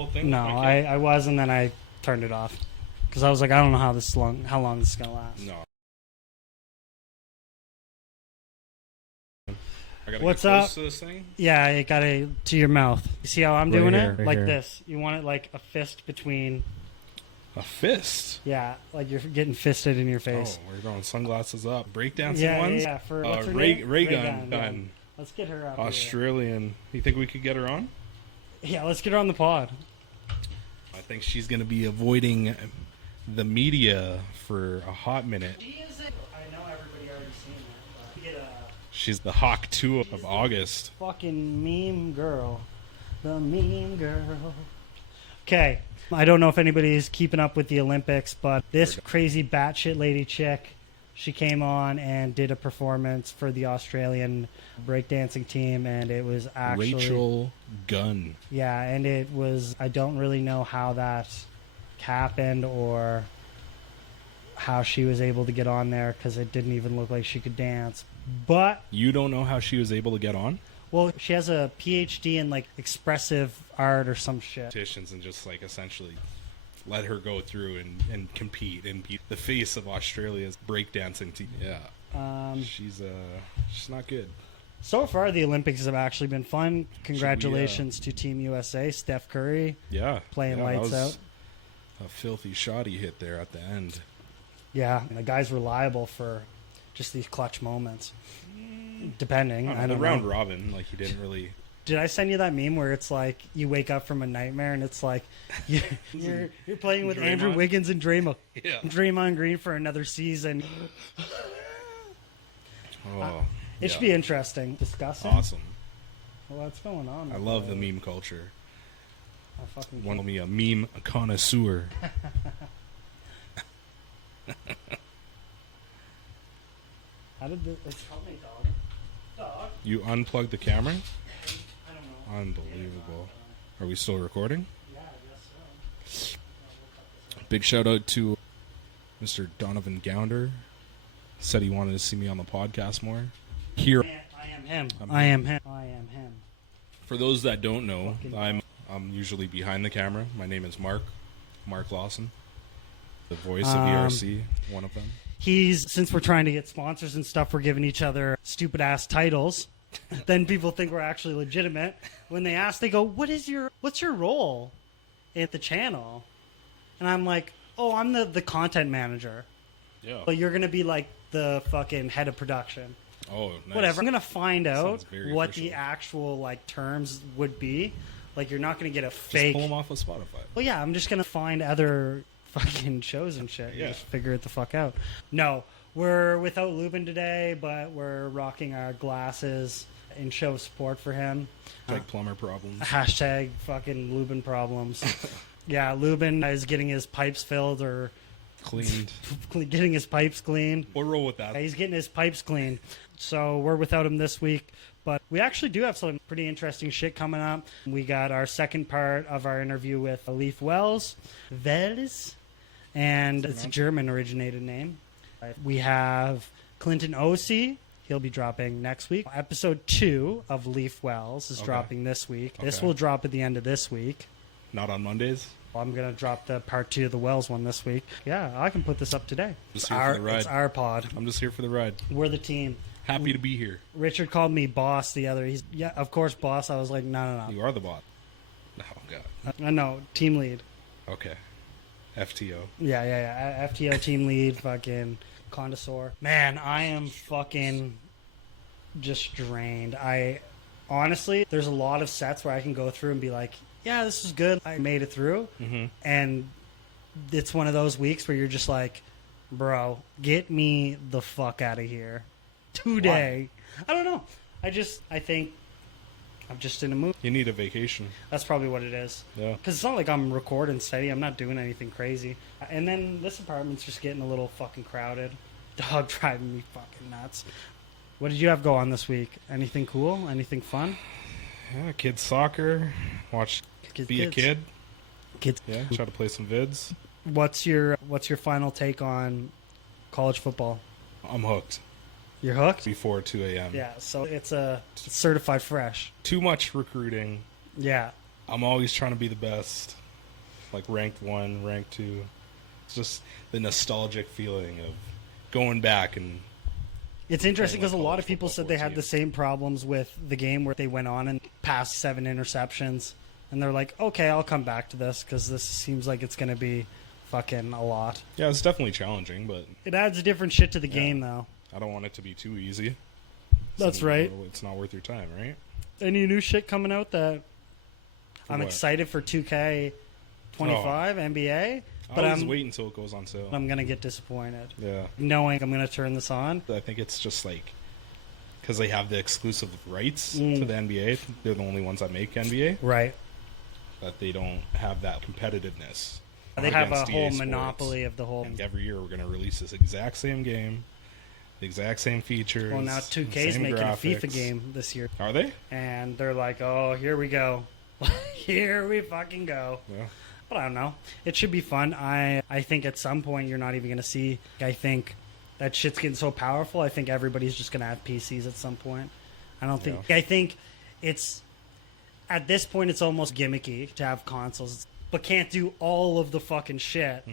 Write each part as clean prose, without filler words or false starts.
whole thing? No, I was, and then I turned it off because I was like, I don't know how long this is gonna last. No. I gotta What's get close up? to this thing? Yeah, you gotta to your mouth. You see how I'm doing here, it? right Like here. this. You want it like a fist between. A fist? Yeah, like you're getting fisted in your face. Oh, we're going sunglasses up. Breakdancing Yeah, ones? yeah. For what's her Ray name? Gun. Let's get her up here. Australian. You think we could get her on? Yeah, let's get her on the pod. I think she's going to be avoiding the media for a hot minute. I know everybody already seen her, but get a She's the Hawk 2 of August. fucking meme girl. The meme girl. Okay. I don't know if anybody's keeping up with the Olympics, but this crazy batshit lady chick, she came on and did a performance for the Australian breakdancing team, and it was actually... Rachel Gunn. Yeah, and it was... I don't really know how that happened or how she was able to get on there, because it didn't even look like she could dance. But... You don't know how she was able to get on? Well, she has a PhD in, like, expressive art or some shit. Competitions and just, like, essentially let her go through and compete and be the face of Australia's breakdancing team. Yeah. She's not good. So far, the Olympics have actually been fun. Congratulations to Team USA, Steph Curry. Yeah. Playing lights out. A filthy shot he hit there at the end. Yeah, and the guy's reliable for just these clutch moments. Depending. I don't the round know. robin, like he didn't really... Did I send you that meme where it's like you wake up from a nightmare and it's like you're playing with Andrew Wiggins and Draymond Green for another season? Oh, it should be interesting. Discussing. Awesome. Well, what's going on? I love the meme culture. I fucking Want me a meme connoisseur. How did this help me, dog? Dog. You unplugged the camera? I don't know. Unbelievable. Are we still recording? Yeah, I guess so. Big shout out to Mr. Donovan Gounder. Said he wanted to see me on the podcast more. Here, I am him. I am him. I am him. for those that don't know, I'm usually behind the camera. My name is Mark Lawson, the voice of ERC, one of them. Since we're trying to get sponsors and stuff, we're giving each other stupid ass titles. Then people think we're actually legitimate. When they ask, they go, what's your role at the channel? And I'm like, oh, I'm the content manager. Yeah. But you're going to be like the fucking head of production. Oh, nice. Whatever. I'm going to find out what official. the actual like terms would be. Like, you're not going to get a fake... Just pull them off of Spotify. Well, yeah, I'm just going to find other fucking shows and shit. Yeah. Just figure it the fuck out. No, we're without Lubin today, but we're rocking our glasses in show of support for him. Like plumber problems. Hashtag fucking Lubin problems. Yeah, Lubin is getting his pipes filled or Cleaned. getting his pipes cleaned. We'll roll with that. He's getting his pipes cleaned. So we're without him this week. But we actually do have some pretty interesting shit coming up. We got our second part of our interview with Leif Wels, and it's a German-originated name. We have Clinton O.C. He'll be dropping next week. Episode 2 of Leif Wels is dropping this week. This Okay. will drop at the end of this week. Not on Mondays? I'm going to drop the part 2 of the Wells one this week. Yeah, I can put this up today. Just here for the ride. It's our pod. I'm just here for the ride. We're the team. Happy to be here. Richard called me boss the other. Yeah, of course, boss. I was like, no. You are the bot. Oh, God. No, team lead. Okay. FTO. Yeah. FTO team lead, fucking connoisseur. Man, I am fucking just drained. Honestly, there's a lot of sets where I can go through and be like, yeah, this was good. I made it through. Mm-hmm. And it's one of those weeks where you're just like, bro, get me the fuck out of here today. Why? I don't know. I think I'm just in a mood. You need a vacation. That's probably what it is. Yeah. Because it's not like I'm recording steady. I'm not doing anything crazy. And then this apartment's just getting a little fucking crowded. Dog driving me fucking nuts. What did you have go on this week? Anything cool? Anything fun? Yeah, kids soccer. Watch Be a Kid. Kids. Yeah, try to play some vids. What's your final take on college football? I'm hooked. You're hooked? Before 2 a.m. Yeah, so it's certified fresh. Too much recruiting. Yeah. I'm always trying to be the best, like ranked 1, ranked 2. It's just the nostalgic feeling of going back. And it's interesting because like a lot of people said they had the teams. same problems with the game where they went on and passed 7 interceptions, and they're like, okay, I'll come back to this because this seems like it's going to be fucking a lot. Yeah, it's definitely challenging, but It adds different shit to the game, though. I don't want it to be too easy. That's right. It's not worth your time, right? Any new shit coming out that For I'm what? excited for 2K25 NBA, but I'll just wait until it goes on sale. I'm going to get disappointed. Yeah. Knowing I'm going to turn this on. I think it's just like because they have the exclusive rights to the NBA. They're the only ones that make NBA. Right. That they don't have that competitiveness. They have a against whole EA monopoly of the whole. And every year we're going to release this exact same game, the exact same features. Well, now 2K's same making graphics. a FIFA game this year. Are they? And they're like, oh, here we go. Here we fucking go. Yeah. But I don't know. It should be fun. I think at some point you're not even going to see. I think that shit's getting so powerful. I think everybody's just going to have PCs at some point. I don't think. Yeah. I think it's at this point it's almost gimmicky to have consoles, but can't do all of the fucking shit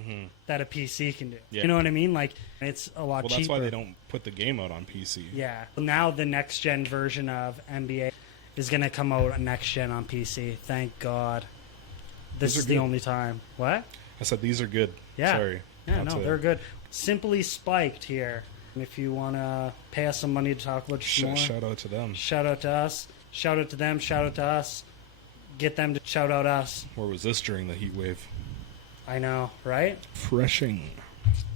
that a PC can do. Yeah. You know what I mean? Like it's a lot cheaper. Well, that's why they don't put the game out on PC. Yeah. Now the next gen version of NBA is going to come out next gen on PC. Thank God. This Those is are the good. only time. What? I said these are good. Yeah. Sorry. Yeah, Not no, to- they're good. Simply Spiked here. If you want to pay us some money to talk about more, Shout out to them. shout out to us. Shout out to them. Shout out to us. Get them to shout out us. Where was this during the heat wave? I know, right? Freshing.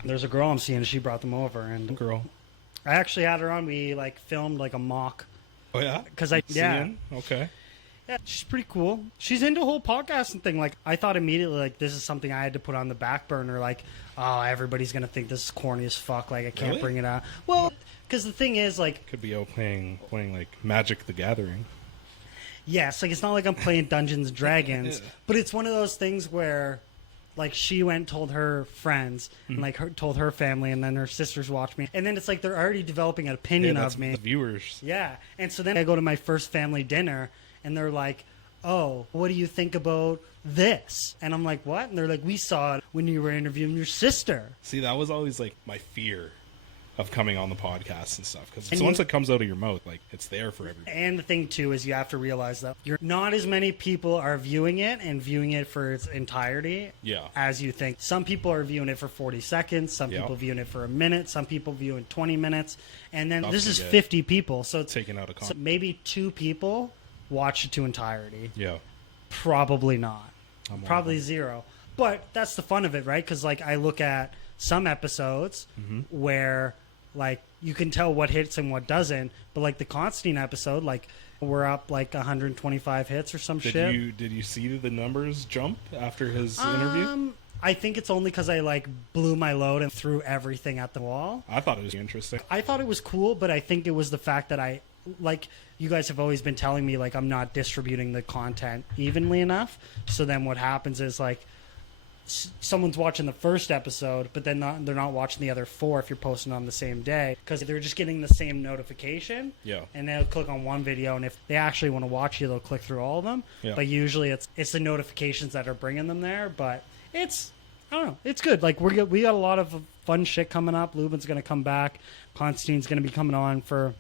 There's a girl I'm seeing. She brought them over, and Girl. I actually had her on. We like filmed like a mock. Oh, yeah? 'Cause I- yeah. CN? Okay. Yeah, she's pretty cool. She's into the whole podcasting thing. Like, I thought immediately, like, this is something I had to put on the back burner. Like, oh, everybody's going to think this is corny as fuck. Like, I can't Really? bring it out. Well, because the thing is, like, Could be out playing like Magic the Gathering. yes, like, it's not like I'm playing Dungeons and Dragons, but it's one of those things where, like, she went and told her friends, and, like, told her family, and then her sisters watched me. And then it's like they're already developing an opinion that's of me. the viewers. Yeah. And so then I go to my first family dinner, and they're like, oh, what do you think about this? And I'm like, what? And they're like, we saw it when you were interviewing your sister. See, that was always like my fear of coming on the podcast and stuff. Because And once you- it comes out of your mouth, like it's there for everybody. And the thing, too, is you have to realize that not as many people are viewing it and viewing it for its entirety Yeah. as you think. Some people are viewing it for 40 seconds. Some Yeah. people viewing it for a minute. Some people viewing 20 minutes. And then Tough this to is get 50 people. So it's Taken out of so context. maybe 2 people watch it to entirety. Yeah. Probably not. I'm one Probably of them. 0. But that's the fun of it, right? Because like I look at some episodes where like you can tell what hits and what doesn't. But like the Constantine episode, like we're up like 125 hits or some shit. Did you see the numbers jump after his interview? I think it's only because I like blew my load and threw everything at the wall. I thought it was interesting. I thought it was cool, but I think it was the fact that I like you guys have always been telling me like I'm not distributing the content evenly enough. So then what happens is like someone's watching the first episode, but then they're not watching the other 4 if you're posting on the same day because they're just getting the same notification. Yeah. And they'll click on one video, and if they actually want to watch you, they'll click through all of them. Yeah. But usually it's the notifications that are bringing them there. But it's I don't know. It's good. Like we got a lot of fun shit coming up. Lubin's going to come back. Constantine's going to be coming on for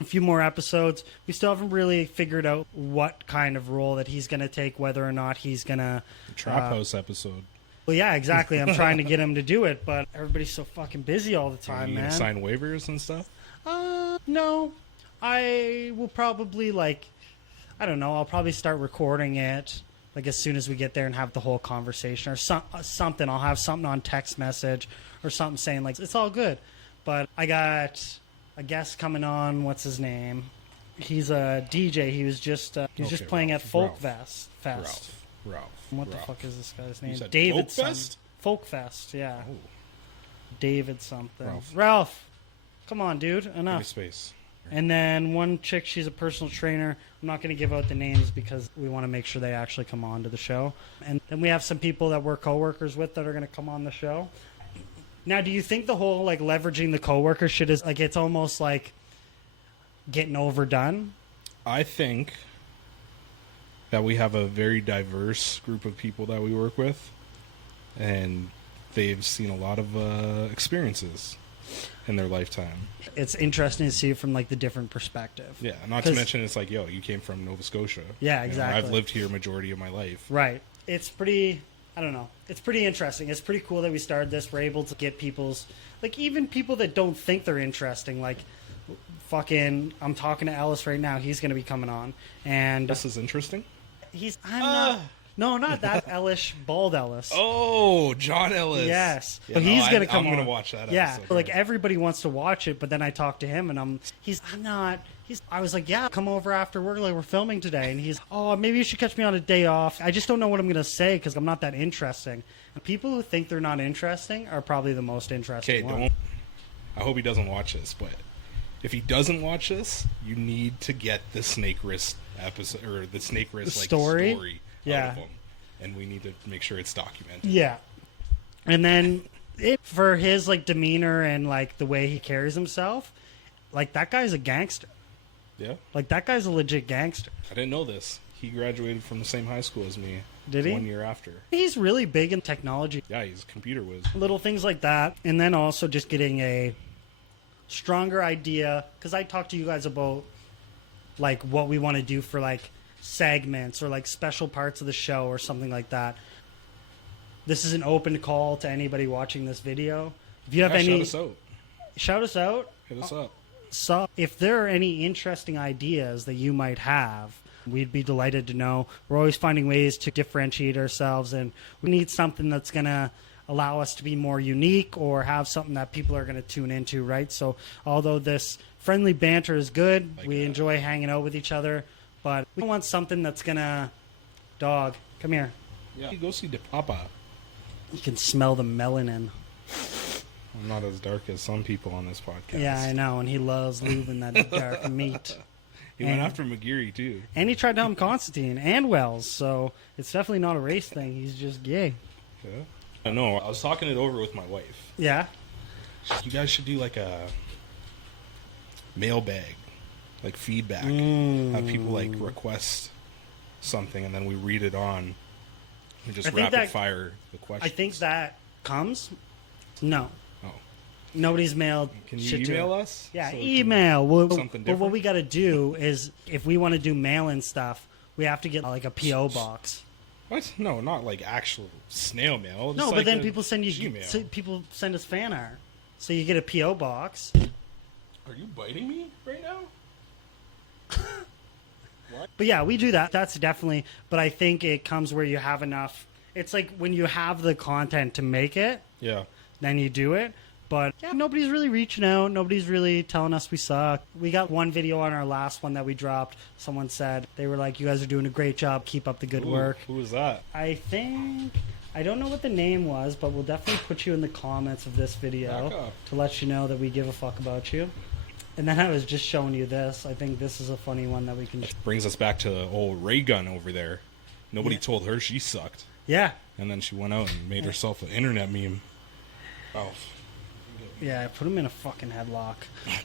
a few more episodes. We still haven't really figured out what kind of role that he's going to take, whether or not he's going to... Trap House episode. Well, yeah, exactly. I'm trying to get him to do it, but everybody's so fucking busy all the time, You gonna man. sign waivers and stuff? No. I will probably, like... I don't know. I'll probably start recording it like as soon as we get there and have the whole conversation or something. I'll have something on text message or something saying, like, it's all good. But I got... a guest coming on. What's his name? He's a DJ. He was just just playing Ralph. at Folk Ralph. Fest. Ralph. What the Ralph. fuck is this guy's name? said David Folk Fest? Folk Fest. Yeah. Oh, David something. Ralph. Ralph. Come on, dude. give me Enough. space. And then one chick, she's a personal trainer. I'm not going to give out the names because we want to make sure they actually come on to the show. And then we have some people that we're coworkers with that are going to come on the show. Now, do you think the whole like leveraging the coworker shit is like it's almost like getting overdone? I think that we have a very diverse group of people that we work with, and they've seen a lot of experiences in their lifetime. It's interesting to see it from like the different perspective. Yeah, not to mention it's like, yo, you came from Nova Scotia. Yeah, exactly. I've lived here majority of my life. Right. It's pretty, I don't know. It's pretty interesting. It's pretty cool that we started this. We're able to get people's, like even people that don't think they're interesting, like fucking, I'm talking to Ellis right now. He's going to be coming on. And this is interesting? I'm not. No, not that Ellis, bald Ellis. Oh, John Ellis. Yes. Yeah, but he's going to come on. I'm going to watch that yeah, episode. like everybody wants to watch it, but then I talked to him and I was like, yeah, come over after work, like we're filming today. And he's, oh, maybe you should catch me on a day off. I just don't know what I'm going to say because I'm not that interesting. And people who think they're not interesting are probably the most interesting ones. I hope he doesn't watch this, but if he doesn't watch this, you need to get the snake wrist episode, or the snake wrist story out of him. And we need to make sure it's documented. Yeah. And then for his like demeanor and like the way he carries himself, like that guy's a gangster. Yeah. Like that guy's a legit gangster. I didn't know this. He graduated from the same high school as me. Did he? 1 year after. He's really big in technology. Yeah, he's a computer whiz. Little things like that. And then also just getting a stronger idea. Because I talked to you guys about like what we want to do for like segments or like special parts of the show or something like that. This is an open call to anybody watching this video. If you have any, shout us out. Hit us up. So if there are any interesting ideas that you might have, we'd be delighted to know. We're always finding ways to differentiate ourselves, and we need something that's going to allow us to be more unique or have something that people are going to tune into, right? So although this friendly banter is good, we enjoy hanging out with each other, but we want something that's going to... Dog, come here. Yeah, go see the Papa. You can smell the melanin. I'm not as dark as some people on this podcast. Yeah, I know, and he loves lubing that dark meat. He went after McGeary, too. And he tried to help Constantine and Wells, so it's definitely not a race thing. He's just gay. Yeah. No, I was talking it over with my wife. Yeah? You guys should do like a mailbag, like feedback. Have people like request something, and then we read it on. We just rapid fire the question. I think that comes. No. Oh. Nobody's mailed. Can you email us? Yeah, so email. Something different? What we got to do is, if we want to do mail-in stuff, we have to get like a P.O. box. What? No, not like actual snail mail. No, but like then people send you Gmail. people send us fan art. So you get a P.O. box. Are you biting me right now? What? But yeah, we do that. That's definitely. But I think it comes where you have enough. It's like when you have the content to make it. Yeah. Then you do it. But yeah, nobody's really reaching out. Nobody's really telling us we suck. We got one video on our last one that we dropped. Someone said, they were like, you guys are doing a great job. Keep up the good work. Who was that? I don't know what the name was, but we'll definitely put you in the comments of this video to let you know that we give a fuck about you. And then I was just showing you this. I think this is a funny one that we can... Brings us back to the old ray gun over there. Nobody told her she sucked. Yeah. And then she went out and made herself an internet meme. Oh. Yeah, put him in a fucking headlock.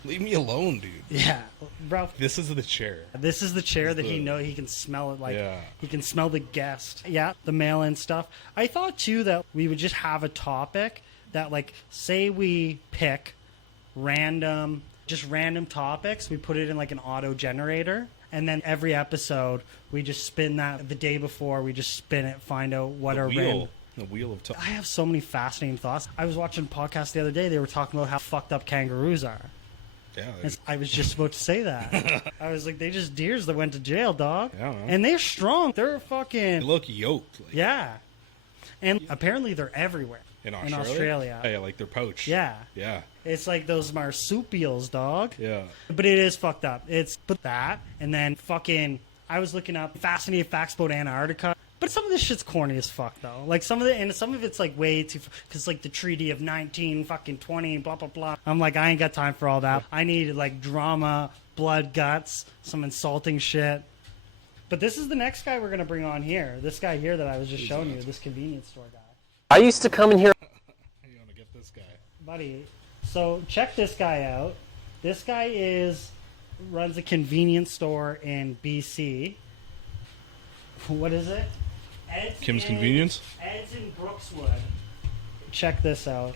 Leave me alone, dude. Yeah, bro. This is the chair. This is the chair that he can smell it like. Yeah. He can smell the guest. Yeah, the mail-in stuff. I thought too that we would just have a topic that, like, say we pick random topics. We put it in like an auto generator, and then every episode we just spin that. The day before we just spin it, find out what our The wheel of I have so many fascinating thoughts. I was watching a podcast the other day. They were talking about how fucked up kangaroos are. Yeah. I was just about to say that. I was like, they just deers that went to jail, dog. Yeah. And they're strong. They're fucking... They look yoked. Like... Yeah. And apparently they're everywhere. In Australia? Yeah, like they're poached. Yeah. Yeah. It's like those marsupials, dog. Yeah. But it is fucked up. It's that, and then fucking... I was looking up fascinating facts about Antarctica. But some of this shit's corny as fuck, though. Like, some of it's, like, way too... Because, like, the Treaty of 1920, blah, blah, blah. I'm like, I ain't got time for all that. I need, like, drama, blood, guts, some insulting shit. But this is the next guy we're going to bring on here. This guy here that I was just showing you, this convenience store guy. I used to come in here... You want to get this guy. Buddy, so check this guy out. This guy runs a convenience store in BC. What is it? Kim's Convenience? Ed's in Brookswood. Check this out.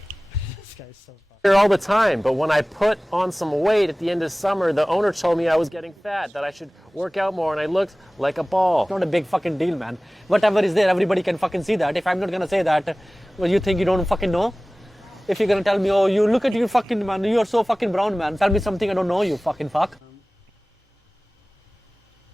This guy's so funny. Here all the time, but when I put on some weight at the end of summer, the owner told me I was getting fat, that I should work out more, and I looked like a ball. It's not a big fucking deal, man. Whatever is there, everybody can fucking see that. If I'm not gonna say that, well, you think you don't fucking know? If you're gonna tell me, oh, you look at you fucking man, you're so fucking brown, man. Tell me something I don't know, you fucking fuck.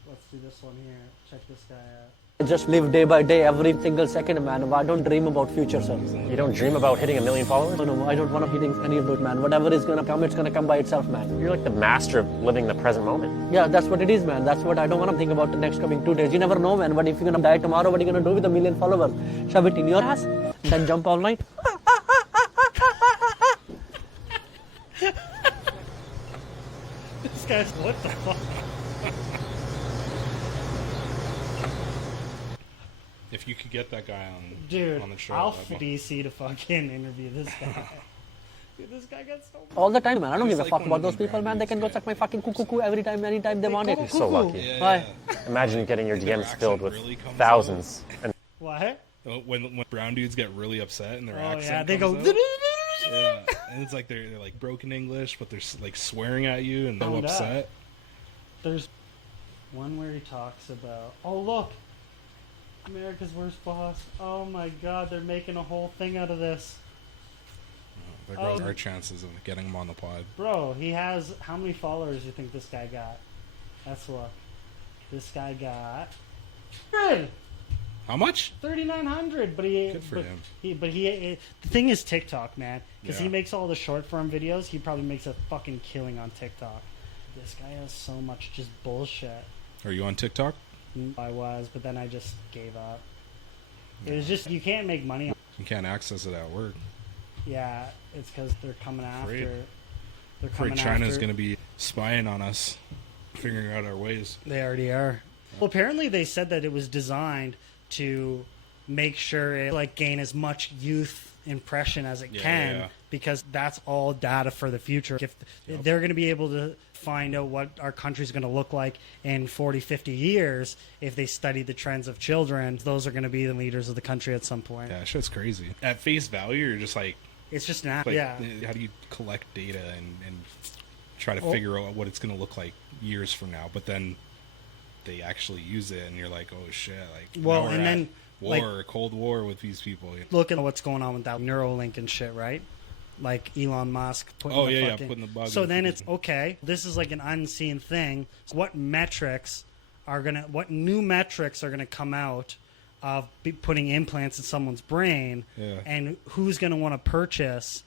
Let's do this one here. Check this guy out. I just live day by day, every single second, man. I don't dream about future, sir. You don't dream about hitting 1 million followers? No, I don't want to hitting any of those, man. Whatever is gonna come, it's gonna come by itself, man. You're like the master of living the present moment. Yeah, that's what it is, man. That's what I don't want to think about the next coming 2 days. You never know, man. But if you're gonna die tomorrow, what are you gonna do with 1 million followers? Shove it in your ass? Then jump all night? This guy's what the fuck? If you could get that guy Dude, on the show, I'll DC to fucking interview this guy. Dude, this guy got so All the time, man. I don't He's give a like fuck one about of those them people, man. They can go Brandons, suck my fucking cuckoo every time, anytime they want it. You're so lucky. Yeah, Why? yeah. Imagine getting your Their DMs accent filled with really comes thousands. And What? When brown dudes get really upset and their Oh accent yeah, they comes go. out, yeah, and it's like they're like broken English, but they're like swearing at you and they're Found out. upset. There's one where he talks about. Oh look, America's Worst Boss. Oh my God, they're making a whole thing out of this. There goes our chances of getting him on the pod. Bro, he has how many followers do you think this guy got? Let's look. This guy got How much? 3,900, but he Good for but him. The thing is TikTok, man, because Yeah. he makes all the short form videos. He probably makes a fucking killing on TikTok. This guy has so much just bullshit. Are you on TikTok? I was, but then I just gave up. It was just you can't make money. You can't access it at work. Yeah, it's because they're coming after. Afraid. They're Afraid coming China's after. going to be spying on us, figuring out our ways. They already are. Well, apparently they said that it was designed to make sure it like gain as much youth impression as it Yeah, can, yeah. because that's all data for the future. If they're going to be able to find out what our country's going to look like in 40, 50 years, if they study the trends of children, those are going to be the leaders of the country at some point. Yeah, shit's crazy. At face value, you're just like, It's just an app. how do you collect data and try to figure out what it's going to look like years from now? But then they actually use it, and you're like, oh shit! Like, Well, now we're and at then, war, Cold War with these people. Look at what's going on with that Neuralink and shit, right? Like Elon Musk putting Oh, the yeah, fucking... putting the bug So in then people's- it's okay. This is like an unseen thing. So what new metrics are gonna come out of putting implants in someone's brain, Yeah. and who's gonna want to purchase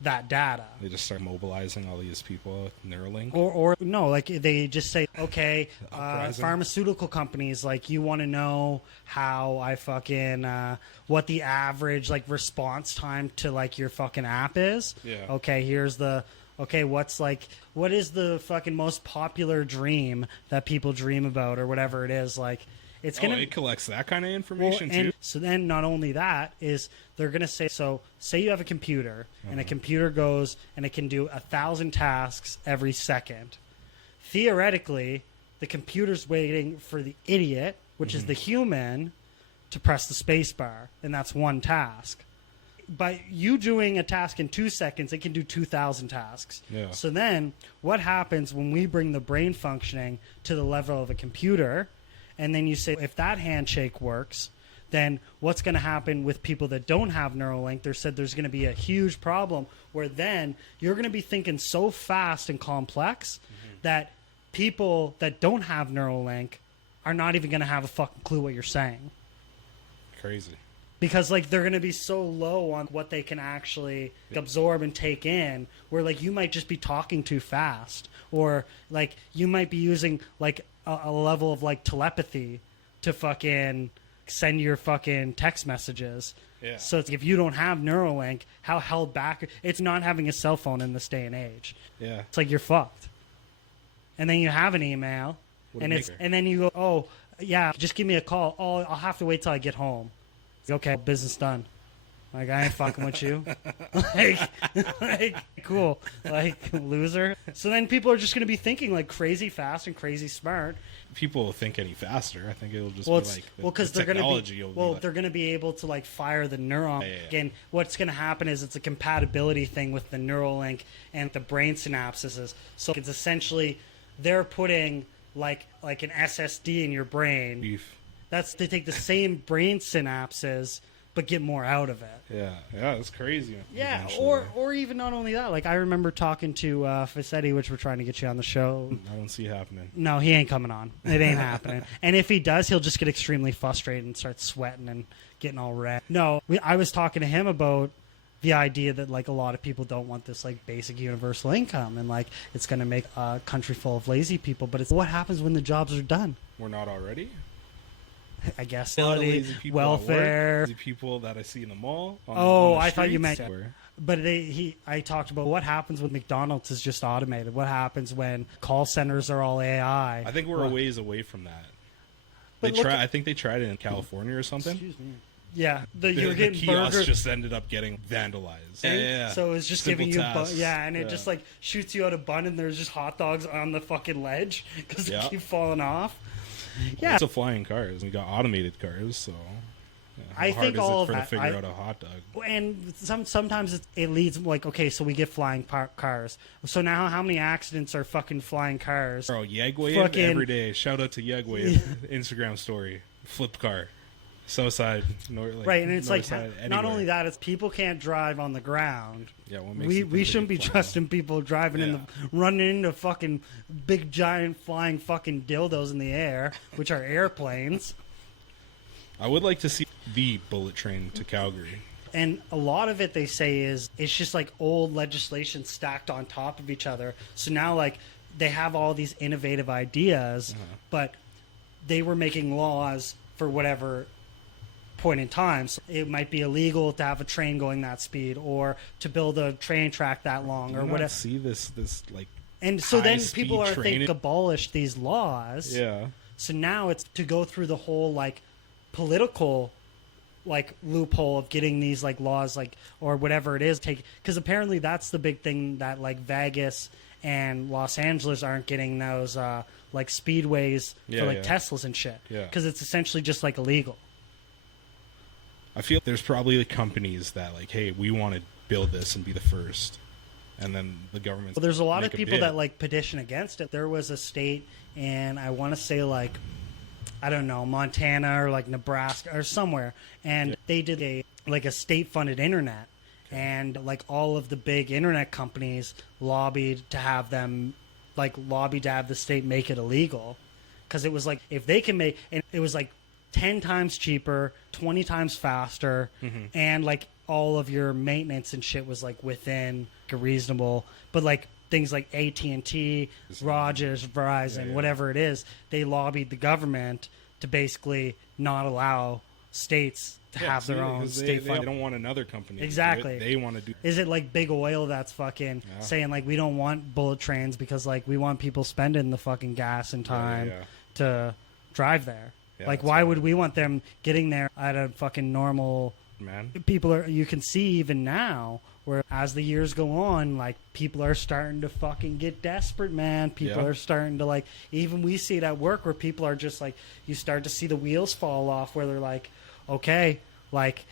that data? They just start mobilizing all these people with Neuralink. Or no, like they just say, okay, Uprising. pharmaceutical companies, like you want to know how I fucking what the average like response time to like your fucking app is. Yeah. Okay, what is the fucking most popular dream that people dream about or whatever it is? Like it's gonna it collects that kind of information too. so then not only that is they're going to say, so say you have a computer and a computer goes and it can do 1,000 tasks every second. Theoretically, the computer's waiting for the idiot, which is the human, to press the space bar, and that's one task. By you doing a task in 2 seconds, it can do 2,000 tasks. Yeah. So then what happens when we bring the brain functioning to the level of a computer? And then you say, if that handshake works, then what's going to happen with people that don't have Neuralink? They said there's going to be a huge problem where then you're going to be thinking so fast and complex that people that don't have Neuralink are not even going to have a fucking clue what you're saying. Crazy. Because like they're going to be so low on what they can actually absorb and take in, where like you might just be talking too fast, or like you might be using like a level of like telepathy to fucking send your fucking text messages. Yeah. So it's, if you don't have Neuralink, how held back it's not having a cell phone in this day and age. Yeah. It's like you're fucked. And then you have an email, What a and maker. and then you go, oh yeah, just give me a call. Oh, I'll have to wait till I get home. Okay, business done. Like, I ain't fucking with you. like, cool. Like, loser. So then people are just going to be thinking, like, crazy fast and crazy smart. People will think any faster. I think it'll just Well, be like because the they're going to technology. they're going to be able to, like, fire the neuron. Yeah. And what's going to happen is it's a compatibility thing with the Neuralink and the brain synapses. So it's essentially they're putting, like an SSD in your brain. Beef. They take the same brain synapses but get more out of it. Yeah, that's crazy. Yeah, eventually. or even not only that. Like, I remember talking to Facchetti, which we're trying to get you on the show. I don't see it happening. No, he ain't coming on. It ain't happening. And if he does, he'll just get extremely frustrated and start sweating and getting all red. No, I was talking to him about the idea that, like, a lot of people don't want this, like, basic universal income, and, like, it's going to make a country full of lazy people. But it's what happens when the jobs are done. We're not already. I guess A lot of lazy people at work, welfare. lazy people that I see in the mall. Oh, on the I thought you streets. meant. But I talked about what happens when McDonald's is just automated. What happens when call centers are all AI? I think we're a ways away from that. But I think they tried it in California or something. Excuse me. Yeah, you were The getting kiosk burger. just ended up getting vandalized. Yeah. So it was just Simple giving you tasks. and it just, like, shoots you out a bun, and there's just hot dogs on the fucking ledge because they keep falling off. Yeah, It's a flying cars. We got automated cars, so I think all of to that. figure out a hot dog. And sometimes it leads, like, okay, so we get flying cars. So now how many accidents are fucking flying cars? Bro, Yegway Fucking- every day. Shout out to Yegway Instagram story. Flip car. Southside, Right, and it's like, side, not anywhere. only that, it's people can't drive on the ground. Yeah, what makes you We think shouldn't they be can fly? trusting people driving running into fucking big giant flying fucking dildos in the air, which are airplanes. I would like to see the bullet train to Calgary. And a lot of it, they say, is it's just like old legislation stacked on top of each other. So now, like, they have all these innovative ideas, but they were making laws for whatever point in time. So it might be illegal to have a train going that speed, or to build a train track that long, or Do you whatever. not see this like And so then high-speed people are train? think abolish these laws. Yeah. So now it's to go through the whole, like, political, like, loophole of getting these, like, laws, like, or whatever it is, because apparently that's the big thing, that, like, Vegas and Los Angeles aren't getting those like speedways for, like, Teslas and shit. Yeah. Because it's essentially just, like, illegal. I feel there's probably like companies that, like, hey, we want to build this and be the first, and then the government. Well, there's a lot make of people bid. that, like, petition against it. There was a state, and I want to say, like, I don't know, Montana or, like, Nebraska or somewhere, and they did a state-funded internet, and, like, all of the big internet companies lobbied to have the state make it illegal, because it was like, if they can make, and it was like 10 times cheaper, 20 times faster, and, like, all of your maintenance and shit was, like, within a reasonable, but, like, things like AT&T, Rogers, Verizon, whatever it is, they lobbied the government to basically not allow states to have their own state They fund. don't want another company. Exactly. To do it. They want to do. Is it like big oil that's fucking saying, like, we don't want bullet trains because, like, we want people spending the fucking gas and time to drive there? Yeah, like, that's why right. would we want them getting there at a fucking normal... Man. You can see even now where, as the years go on, like, people are starting to fucking get desperate, man. People are starting to, like, even we see it at work where people are just like, you start to see the wheels fall off, where they're like, okay, like,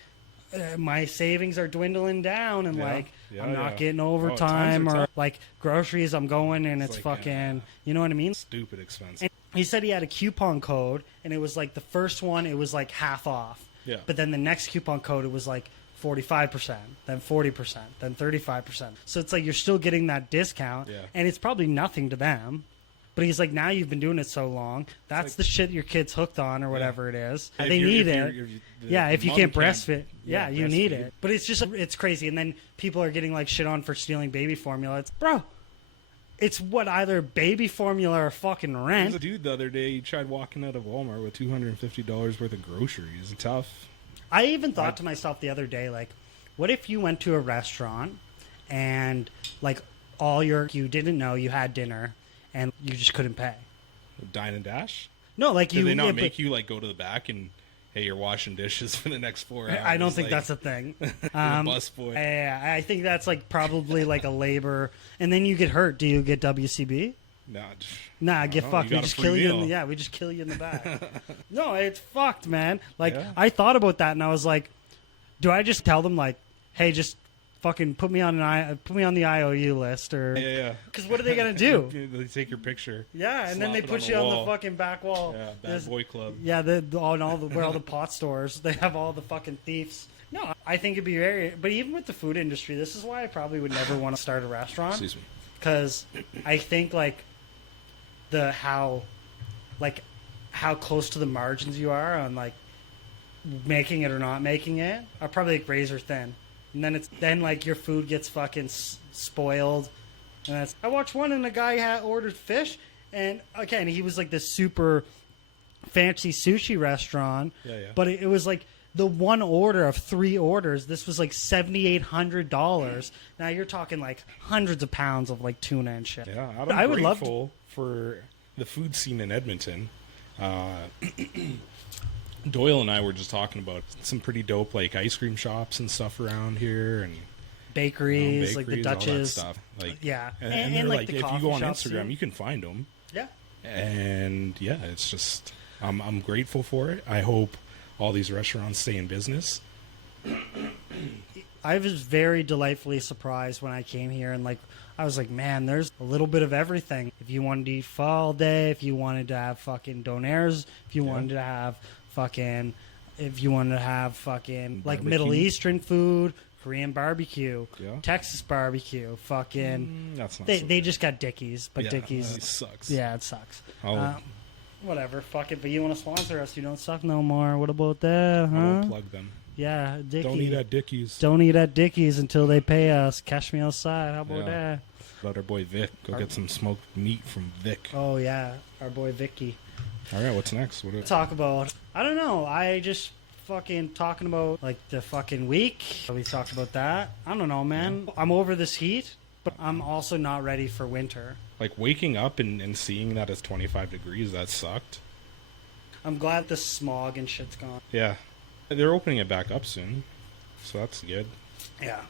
my savings are dwindling down, and I'm not getting overtime, times are or tough. like groceries, I'm going and it's like, fucking, you know what I mean? Stupid expensive. And he said he had a coupon code, and it was like the first one, it was like half off. Yeah. But then the next coupon code, it was like 45%, then 40%, then 35%. So it's like you're still getting that discount, and it's probably nothing to them. But he's like, now you've been doing it so long, that's like, the shit your kid's hooked on, or whatever it is. If They you're- need if it. you're- If you mom can't can't- breastfeed, you need breastfeed. it. But it's just, it's crazy. And then people are getting, like, shit on for stealing baby formula. It's, bro, it's what, either baby formula or fucking There rent. was a dude the other day. He tried walking out of Walmart with $250 worth of groceries. Tough. I even thought to myself the other day, like, what if you went to a restaurant and, like, you didn't know you had dinner and you just couldn't pay? Dine and dash. No, like, Did they not yeah, make you, like, go to the back and hey, you're washing dishes for the next 4 hours. I don't think that's a thing. Busboy. Yeah, I think that's like probably like a labor, and then you get hurt. Do you get WCB? Nah, get fucked. We just kill you. We just kill you in the back. No, it's fucked, man. Like I thought about that, and I was like, do I just tell them like, hey, just fucking put me on the IOU list, or because what are they gonna do? They take your picture. Yeah, and then they put you on the fucking back wall. Yeah, bad boy club. Yeah, where all the pot stores, they have all the fucking thieves. No, I think it'd be very. But even with the food industry, this is why I probably would never want to start a restaurant. Excuse me. Because I think like how close to the margins you are on like making it or not making it are probably like razor thin. And then like your food gets fucking spoiled. And I watched one, and a guy ordered fish, and again he was like this super fancy sushi restaurant. But it was like the one order of 3 orders. This was like $7,800. Now you're talking like hundreds of pounds of like tuna and shit. Yeah, I would love for the food scene in Edmonton. Doyle and I were just talking about some pretty dope like ice cream shops and stuff around here, and bakeries like the Dutchess stuff. Like and they're like if you go on Instagram, you can find them. Yeah, and it's just I'm grateful for it. I hope all these restaurants stay in business. I was very delightfully surprised when I came here, and like I was like, man, there's a little bit of everything. If you wanted to eat pho all day, if you wanted to have fucking donairs, if you wanted to have fucking like barbecue. Middle Eastern food, Korean barbecue, Texas barbecue, fucking. That's not they just got Dickies, but Dickies sucks. Yeah, it sucks. Whatever, fuck it. But you want to sponsor us? You don't suck no more. What about that? Huh? I won't plug them. Yeah, Dickies. Don't eat at Dickies. Don't eat at Dickies until they pay us. Cash me outside. How about that? Let our boy Vic go get some smoked meat from Vic. Oh yeah, our boy Vicky. All right, what's next? What talk about? I don't know. I just fucking talking about like the fucking week. We talked about that. I don't know, man. I'm over this heat, but I'm also not ready for winter. Like waking up and seeing that it's 25 degrees, that sucked. I'm glad the smog and shit's gone. Yeah. They're opening it back up soon, so that's good. Yeah.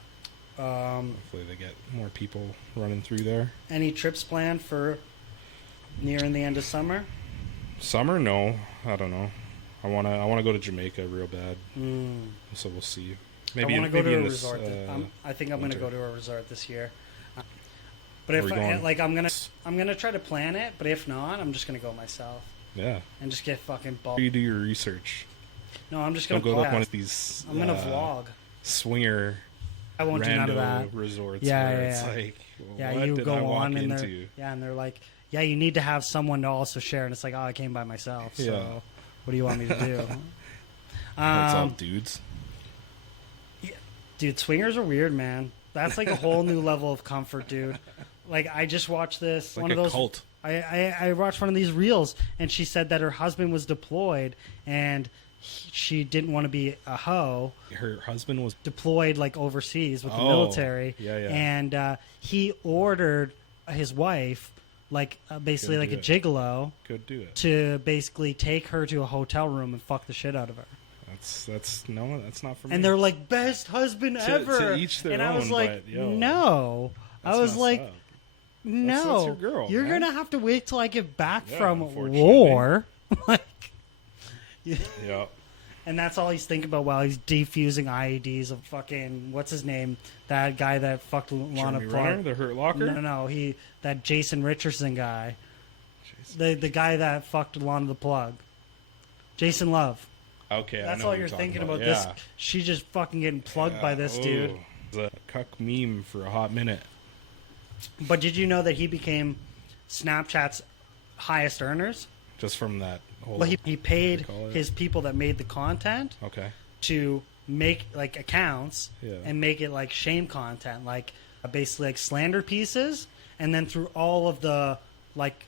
Hopefully they get more people running through there. Any trips planned for nearing the end of summer? Summer? No. I don't know. I wanna go to Jamaica real bad. So we'll see. Maybe I want to go to a this, resort. I think I'm going to go to a resort this year. But if I'm gonna try to plan it. But if not, I'm just gonna go myself. Yeah. And just get fucking bald. You do your research. No, I'm just gonna go to one of these. I'm gonna vlog. Swinger. I won't do none of that. Resorts. Yeah, where it's like, yeah. What You did go I walk on and into? and they're like, yeah, you need to have someone to also share. And it's like, oh, I came by myself. So what do you want me to do? It's all dudes. Yeah, dude, swingers are weird, man. That's like a whole new level of comfort, dude. Like I just watched this It's like one of a those. cult. I watched one of these reels, and she said that her husband was deployed, and she didn't want to be a hoe. Her husband was deployed like overseas with the military. Yeah. And he ordered his wife, like basically like a gigolo, could do it to basically take her to a hotel room and fuck the shit out of her. That's not for me. And they're like, best husband ever. To each their and own, I was like, but, no. I was like, up. no. That's your girl, You're man. gonna have to wait till I get back from unfortunately. war. Like, yeah. And that's all he's thinking about while he's defusing IEDs of fucking what's his name, that guy that fucked Lana Runner, the Hurt Locker. No, that Jason Richardson guy, the guy that fucked Lana the Plug, Jason Love. Okay, that's I know all what you're thinking about. Yeah. This, she's just fucking getting plugged by this dude. The cuck meme for a hot minute. But did you know that he became Snapchat's highest earners? Just from that whole... Well, he paid his people that made the content to make like accounts and make it like shame content, like basically like slander pieces, and then through all of the like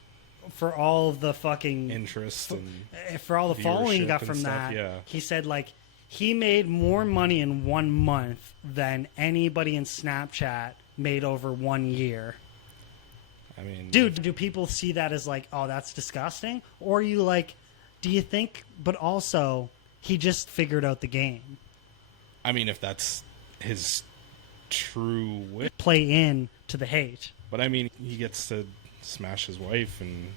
for all of the fucking interest and for all the following he got from that, he said like he made more money in 1 month than anybody in Snapchat made over 1 year. I mean, dude, do people see that as like, oh, that's disgusting? Or are you like, do you think, but also he just figured out the game. I mean, if that's his true way. Play in to the hate. But I mean, he gets to smash his wife and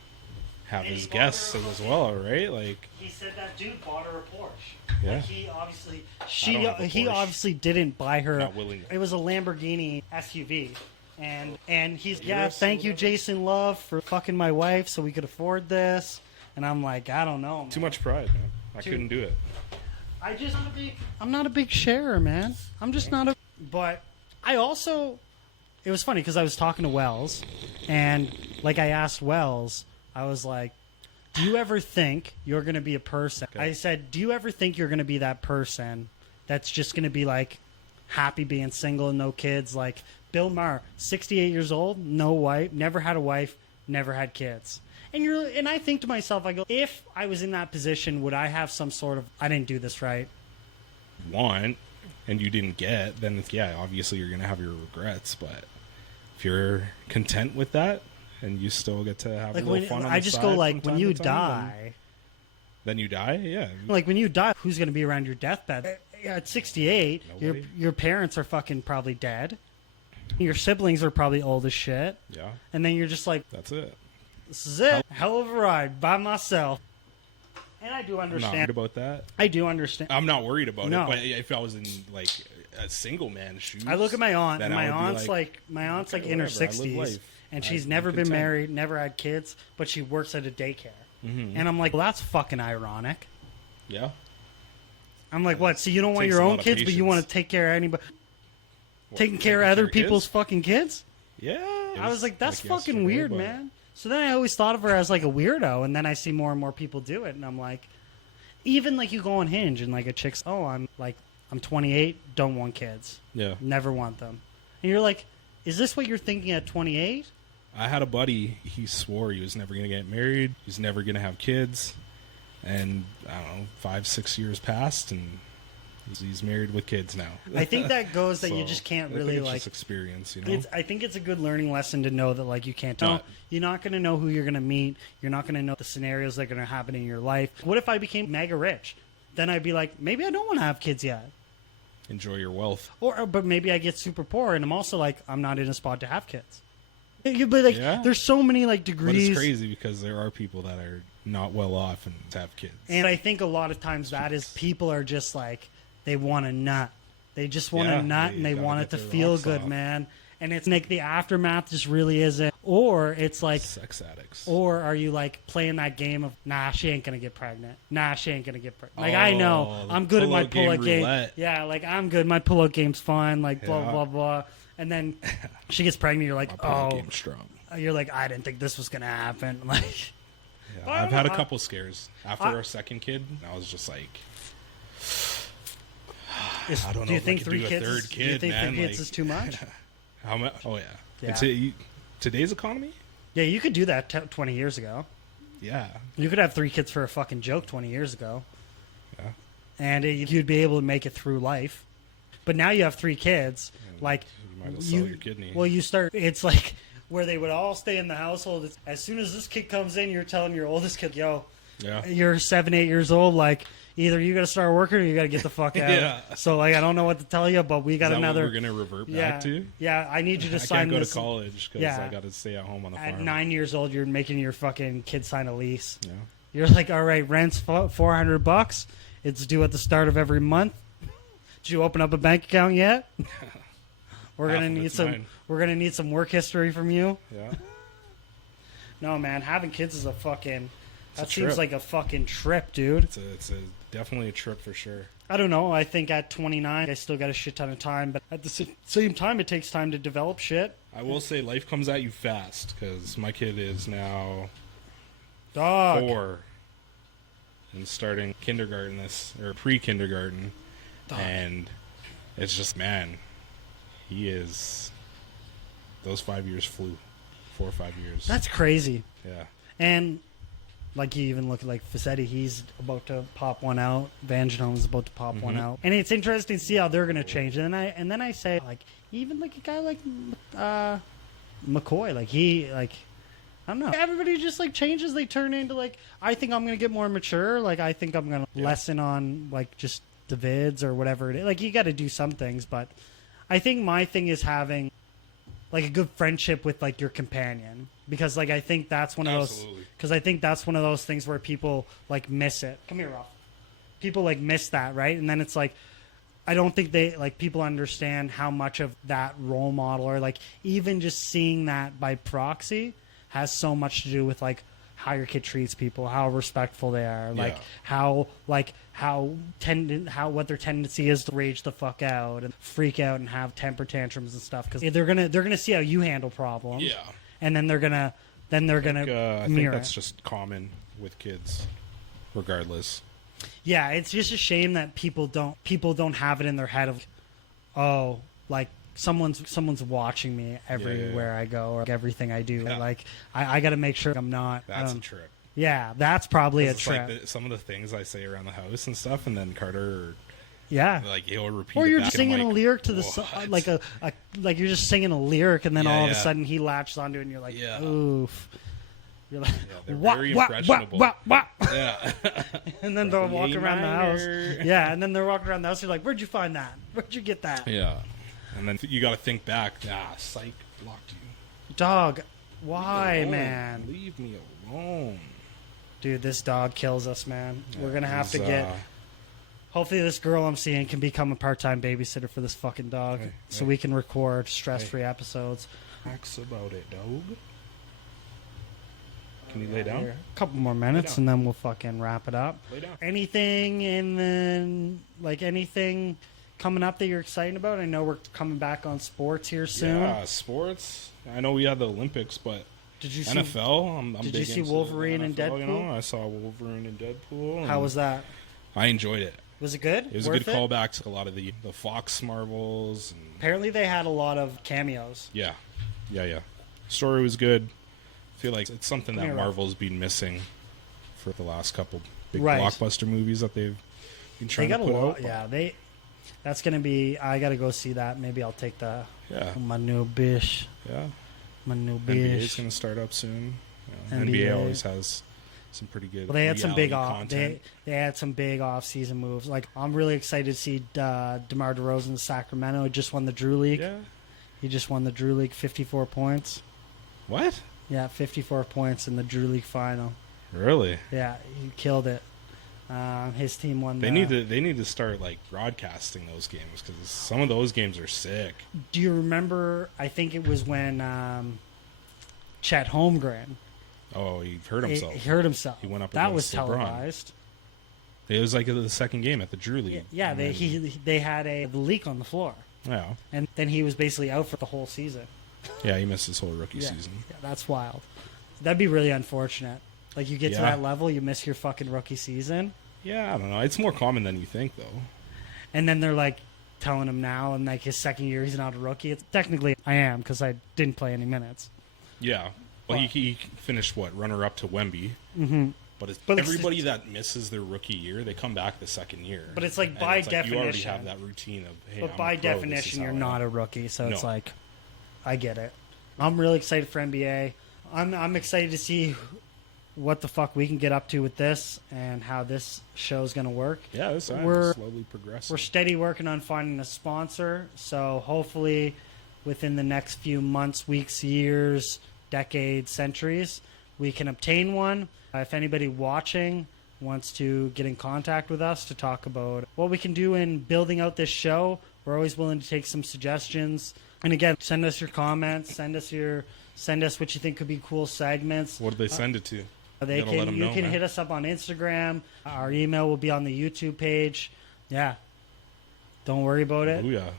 have his guests as well, right? Like, he said that dude bought her a Porsche. Yeah. Like he obviously, Porsche. obviously didn't buy her. Not willingly. It was a Lamborghini SUV, and he's Urus thank or you, whatever. Jason Love, for fucking my wife so we could afford this. And I'm like, I don't know, man. Too much pride, man. I couldn't do it. I'm not a big sharer, man. I'm just not a. But I also, it was funny because I was talking to Wells, and like I asked Wells, I was like, do you ever think you're going to be a person? Okay. I said, do you ever think you're going to be that person that's just going to be like happy being single and no kids? Like Bill Maher, 68 years old, no wife, never had a wife, never had kids. And I think to myself, I go, if I was in that position, would I have some sort of, I didn't do this right? Want and you didn't get, then obviously you're going to have your regrets. But if you're content with that and you still get to have Like a little fun on I the just side go from like, when time you to time, die, then you die, yeah. like when you die, who's going to be around your deathbed? At 68, Nobody. your parents are fucking probably dead. Your siblings are probably old as shit. Yeah, And then you're just like, that's it. this is it. Hell of a ride by myself. And I do I'm not worried understand. about that. I do understand. I'm not worried about No. it, but if I was in like a single man's shoes, I look at my aunt, then and I my would be aunt's like my aunt's like okay, in her whatever, I live 60s, life. and I'm she's never been content. married, never had kids, but she works at a daycare. Mm-hmm. And I'm like, well, that's fucking ironic. Yeah. I'm like, what? So you don't want Takes your a own lot of kids, but you want to patience. take care of anybody, What, taking care of other kids? people's fucking kids? Yeah. I was like, that's like fucking yesterday, weird, but- man. So then I always thought of her as like a weirdo, and then I see more and more people do it, and I'm like, even like you go on Hinge and like a chick's, oh, I'm 28, don't want kids, Yeah. never want them, and you're like, is this what you're thinking at 28? I had a buddy, he swore he was never going to get married, he's never going to have kids, and I don't know, 5-6 years passed, and he's married with kids now. I think that goes that you So, just can't I think really it's like. just experience, you know? I think it's a good learning lesson to know that like you can't tell. Not- You're not going to know who you're going to meet. You're not going to know the scenarios that are going to happen in your life. What if I became mega rich? Then I'd be like, maybe I don't want to have kids yet. Enjoy your wealth. But maybe I get super poor, and I'm also like, I'm not in a spot to have kids. But like, Yeah. there's so many like But degrees, it's crazy because there are people that are not well off and have kids. and I think a lot of times that is people are just like they want a nut. They just want Yeah, a nut, they and they gotta want get it to their feel rocks good, off. man. And it's like the aftermath just really isn't. Or it's like, Sex addicts. or are you like playing that game of nah, she ain't gonna get pregnant. Nah, she ain't gonna get pregnant. Like I know Oh, the I'm good at my pull-out game pull-out game. roulette. Yeah, like I'm good. My pull-out game's fine. Like blah Yeah. blah blah. And then she gets pregnant. You're like, My pull-out oh, game's strong. you're like, I didn't think this was gonna happen. Like, Yeah, But I I've don't had a know, couple scares. After our second kid, I was just like, I don't know do you if I think could three do a kids? third Do you kid, think man. 3 kids Like, is too much? how much? Oh, yeah. Yeah. And today's economy? Yeah, you could do that 20 years ago. Yeah. You could have 3 kids for a fucking joke 20 years ago. Yeah. And you'd be able to make it through life. But now you have 3 kids. Like You might as well sell your kidney. Well, you start. It's like where they would all stay in the household. It's, as soon as this kid comes in, you're telling your oldest kid, "Yo, Yeah. you're 7, 8 years old. Like either you got to start working or you got to get the fuck out." Yeah. So like I don't know what to tell you, but we got Is that another. what we're going to revert yeah, back to? yeah. I need you to I sign can't go this. to college because Yeah. I got to stay at home on the At farm. 9 years old, you're making your fucking kid sign a lease. Yeah. You're like, all right, rent's $400. It's due at the start of every month. Did you open up a bank account yet? We're Half gonna of need it's some. mine. We're gonna need some work history from you. Yeah. No, man, having kids is a fucking. It's a That seems trip. like a fucking trip, dude. It's definitely a trip for sure. I don't know. I think at 29, I still got a shit ton of time, but at the same time, it takes time to develop shit. I will say life comes at you fast because my kid is now Dog. 4 and starting kindergarten or pre-kindergarten, and it's just, man, he is. Those 5 years flew. 4 or 5 years. That's crazy. Yeah. And like you even look at like Facchetti, he's about to pop one out. Vangelone's about to pop one out, and it's interesting to see how they're going to change. And then I say like even like a guy like McCoy, like I don't know. Everybody just like changes. They turn into like, I think I'm gonna get more mature. Like I think I'm gonna lessen on like just the vids or whatever it is. Like you got to do some things, but I think my thing is having like a good friendship with like your companion, because like I think that's one of those, because I think that's one of those things where people like miss it. Come here, Ralph. People like miss that, right? And then it's like, I don't think they like people understand how much of that role model, or like even just seeing that by proxy, has so much to do with like how your kid treats people, how respectful they are, how what their tendency is to rage the fuck out and freak out and have temper tantrums and stuff, because they're gonna see how you handle problems, and then they're gonna I think that's just common with kids, regardless. Yeah, it's just a shame that people don't have it in their head of, oh, like someone's watching me everywhere I go or everything I do. Yeah. Like I got to make sure I'm not. That's a trip. Yeah, that's probably a trip. Like some of the things I say around the house and stuff, and then Carter, like he'll repeat. Or you're just singing a lyric to the song, like like you're just singing a lyric, and then all of a sudden he latches onto it, and you're like, oof. You're like, they're very impressionable. Yeah. And then they'll walk around the house. Yeah, and then they're walking around the house. You're like, where'd you find that? Where'd you get that? Yeah. And then you got to think back. Psych, blocked you. Dog, why, man? Leave me alone. Dude, this dog kills us, man. We're going to have to get... Hopefully this girl I'm seeing can become a part-time babysitter for this fucking dog, so we can record stress-free episodes. Ask about it, dog. Can you lay down? A couple more minutes, and then we'll fucking wrap it up. Lay down. Anything anything coming up that you're excited about? I know we're coming back on sports here soon. Yeah, sports. I know we had the Olympics, but did you NFL? I'm did big you see into Wolverine NFL, and Deadpool? You know, I saw Wolverine and Deadpool. How was that? I enjoyed it. Was it good? It was a good callback to a lot of the Fox Marvels. And apparently they had a lot of cameos. Yeah. Story was good. I feel like it's something that Marvel's been missing for the last couple big blockbuster movies that they've been trying to put out. Yeah, that's going to be... I got to go see that. Maybe I'll take my new bish. Yeah. My new bish. NBA's going to start up soon. NBA always has some pretty good. Well, they had some big content. They had some big off-season moves. Like, I'm really excited to see DeMar DeRozan in Sacramento. He just won the Drew League. Yeah. He just won the Drew League, 54 points. What? Yeah, 54 points in the Drew League final. Really? Yeah, he killed it. His team won. They need to start like broadcasting those games, because some of those games are sick. Do you remember? I think it was when Chet Holmgren. Oh, he hurt himself. He hurt himself. He went up. That was LeBron. televised. It was like the second game at the Drew League. Yeah, they had the leak on the floor. Yeah. And then he was basically out for the whole season. Yeah, he missed his whole rookie season. Yeah, that's wild. That'd be really unfortunate. Like, you get to that level, you miss your fucking rookie season. Yeah, I don't know. It's more common than you think, though. And then they're, like, telling him now, in, like, his second year, he's not a rookie. It's technically, I am, because I didn't play any minutes. Yeah. Well, he finished, runner-up to Wemby. Mm-hmm. But everybody that misses their rookie year, they come back the second year. But it's like, by definition... you already have that routine of, hey, but by definition, you're not a rookie, so it's like... I get it. I'm really excited for NBA. I'm excited to see what the fuck we can get up to with this and how this show's going to work. Yeah, we're slowly progressing. We're steady working on finding a sponsor, so hopefully within the next few months, weeks, years, decades, centuries, we can obtain one. If anybody watching wants to get in contact with us to talk about what we can do in building out this show, we're always willing to take some suggestions. And again, send us your comments. Send us what you think could be cool segments. What do they send it to? You can hit us up on Instagram. Our email will be on the YouTube page. Yeah, don't worry about it. Oh yeah.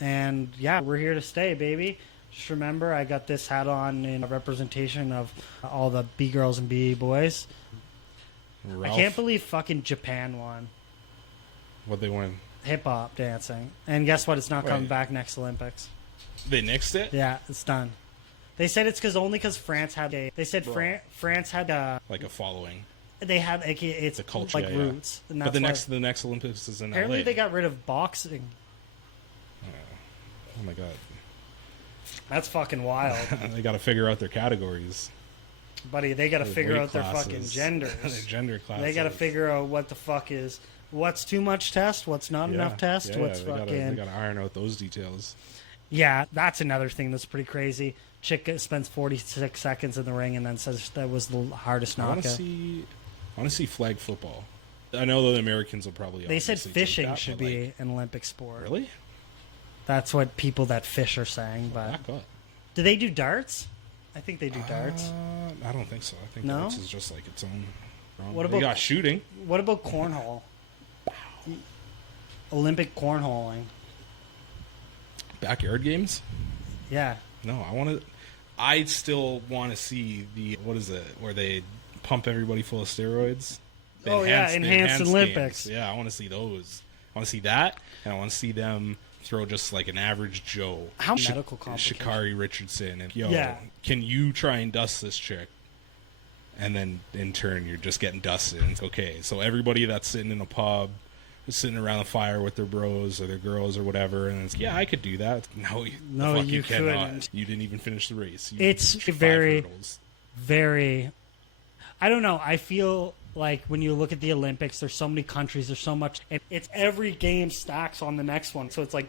And yeah, we're here to stay, baby. Just remember, I got this hat on in representation of all the B girls and B boys. Ralph. I can't believe fucking Japan won. What they win? Hip hop dancing. And guess what? It's not coming back next Olympics. They nixed it? Yeah, it's done. They said it's because France had they said France had like a following. They had it's a culture, like roots. And but the next Olympics is in apparently LA. They got rid of boxing. Oh my god. That's fucking wild. They got to figure out their categories. Buddy, they got to figure out their fucking genders. Their gender classes. They got to figure out what the fuck is what's too much test, what's not enough test, what's they fucking. They got to iron out those details. Yeah, that's another thing that's pretty crazy. Chick spends 46 seconds in the ring and then says that was the hardest knockout. I want to see flag football. I know the Americans will probably. They said fishing should be an Olympic sport. Really? That's what people that fish are saying. But back up. Do they do darts? I think they do darts. I don't think so. I think darts is just like its own. What about they got shooting? What about cornhole? Olympic cornholing. Backyard games? Yeah. No, I still want to see what is it, where they pump everybody full of steroids? Enhanced Olympics. Games. Yeah, I want to see those. I want to see that, and I want to see them throw just like an average Joe. How medical complications? Sha'Carri Richardson. And, can you try and dust this chick? And then, in turn, you're just getting dusted. And it's okay, so everybody that's sitting in a pub, sitting around the fire with their bros or their girls or whatever, and it's I could do that. No, you cannot. Couldn't. You didn't even finish the race. It's very, very. I don't know. I feel like when you look at the Olympics, there's so many countries. There's so much. It's every game stacks on the next one. So it's like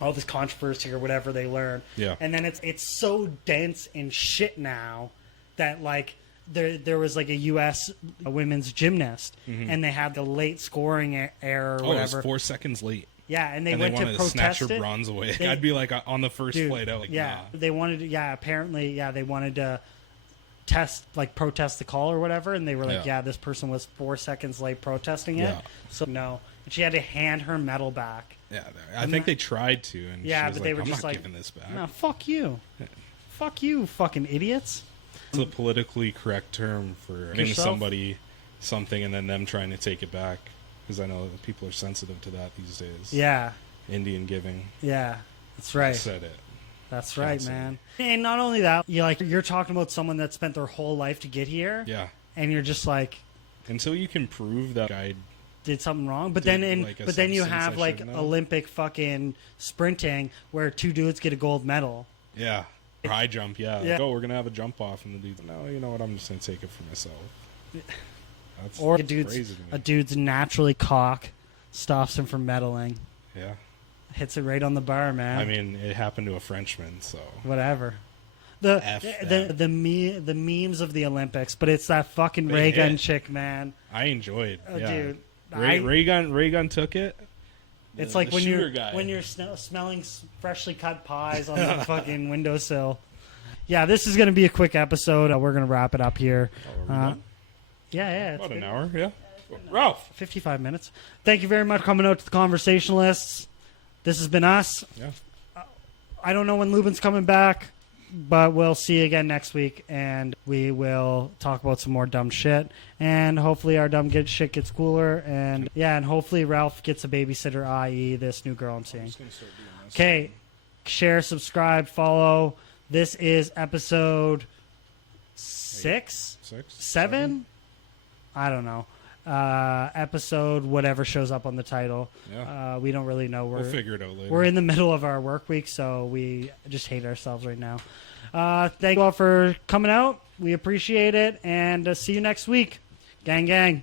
all this controversy or whatever they learn. Yeah. And then it's so dense and shit now that like. There was like a U.S. women's gymnast, and they had the late scoring error or whatever. It was 4 seconds late. Yeah, and they went to protest snatch her bronze away. I'd be like on the first flight out. Like, yeah, nah. They wanted. Apparently, they wanted to protest the call or whatever, and they were like, this person was 4 seconds late protesting it. Yeah. So no, and she had to hand her medal back. Yeah, I think they tried to, and she was but they were I'm just not like, giving this back. No, fuck you, fuck you, fucking idiots. It's a politically correct term for giving somebody something and then them trying to take it back, because I know people are sensitive to that these days. Yeah, Indian giving. Yeah, that's right. I said it. That's right, man. And not only that, you're talking about someone that spent their whole life to get here. Yeah. And you're just like, until you can prove that guy did something wrong, but then you have like Olympic fucking sprinting where 2 dudes get a gold medal. Yeah. High jump, Like, we're going to have a jump off, and the dude's no, you know what, I'm just going to take it for myself. That's or crazy a dude's naturally cock stops him from medaling. Yeah. Hits it right on the bar, man. I mean, it happened to a Frenchman, so. Whatever. The memes of the Olympics, but it's that fucking ray gun chick, man. I enjoyed. Dude. Ray gun took it. It's like when you're smelling freshly cut pies on the fucking windowsill. Yeah, this is going to be a quick episode. We're going to wrap it up here. Yeah. About an hour, yeah. Ralph. 55 minutes. Thank you very much for coming out to the Conversationalists. This has been us. Yeah. I don't know when Lubin's coming back, but we'll see you again next week, and we will talk about some more dumb shit. And hopefully our dumb shit gets cooler. And and hopefully Ralph gets a babysitter, i.e. this new girl I'm seeing. Okay, share, subscribe, follow. This is episode 6? 7? I don't know. Episode whatever shows up on the title. Yeah. We don't really know. We'll figure it out later. We're in the middle of our work week, so we just hate ourselves right now. Thank you all for coming out. We appreciate it, and see you next week. Gang, gang.